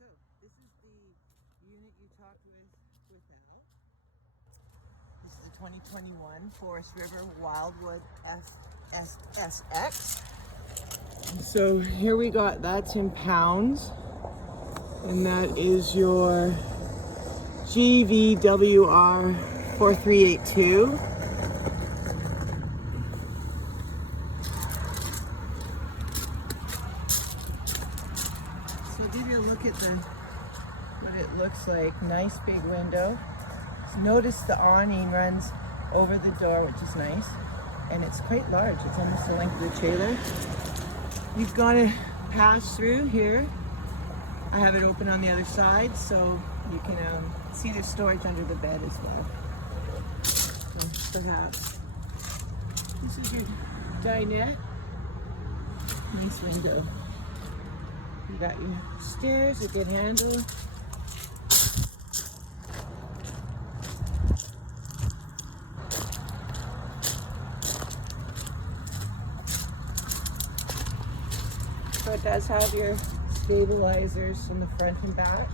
So this is the unit you talked without. This is the 2021 Forest River Wildwood FSX. So here we got, that's in pounds, and that is your GVWR 4382. So I'll give you a look at what it looks like. Nice big window. So notice the awning runs over the door, which is nice, and it's quite large. It's almost the length of the trailer. You've got to pass through here. I have it open on the other side, so you can see there's storage under the bed as well. So perhaps this is your dinette. Nice window. You got your stairs, a good handle. So it does have your stabilizers in the front and back.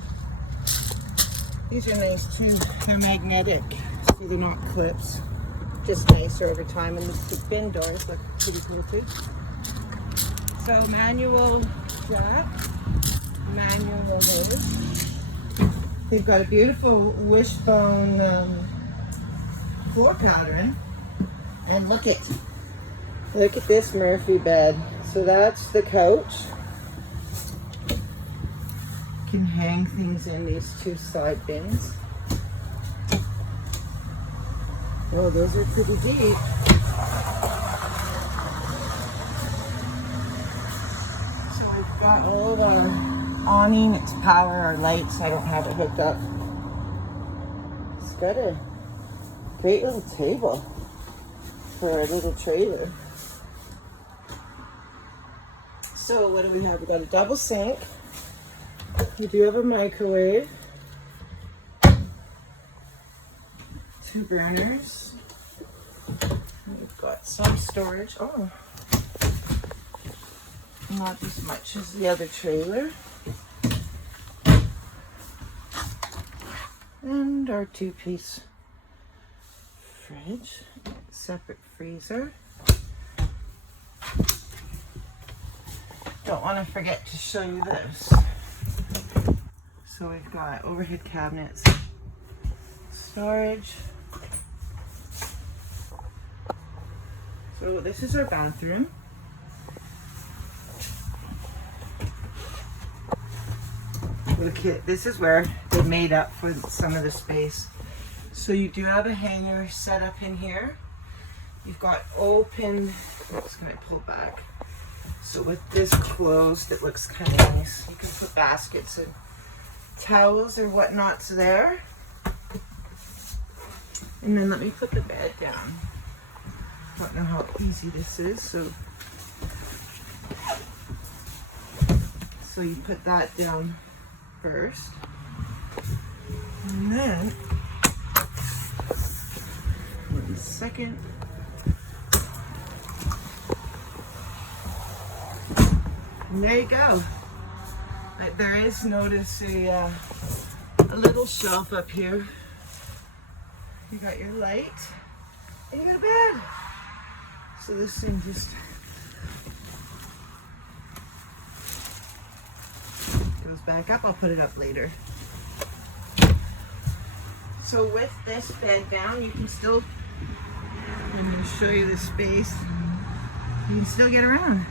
These are nice too. They're magnetic, so they're not clips. Just nicer over time, and the bin doors look pretty cool too. So manual jack, manual lid. They've got a beautiful wishbone floor pattern, and look at this Murphy bed. So that's the couch. You can hang things in these two side bins. Oh, those are pretty deep. So we've got all of our awning, it's power, our lights. I don't have it hooked up. It's got a great little table for a little trailer. So what do we have? We got a double sink. We do have a microwave. 2 burners. We've got some storage. Oh, not as much as the other trailer. And our 2-piece fridge. Separate freezer. Don't want to forget to show you this. So we've got overhead cabinets, storage. So this is our bathroom. Look at, this is where they made up for some of the space. So you do have a hanger set up in here. You've got open, oops, can I pull back? So with this closed, it looks kind of nice. You can put baskets and towels or whatnots there. And then let me put the bed down. I don't know how easy this is, so you put that down first. And then, one second. And there you go. There is, notice, a little shelf up here. You got your light, and you got a bed. So this thing just goes back up. I'll put it up later. So with this bed down, you can still, I'm going to show you the space, you can still get around.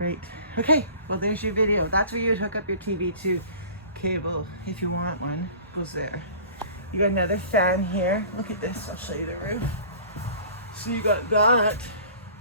Right. Okay, well there's your video. That's where you would hook up your TV to. Cable, if you want one, goes there. You got another fan here. Look at this, I'll show you the roof. So you got that.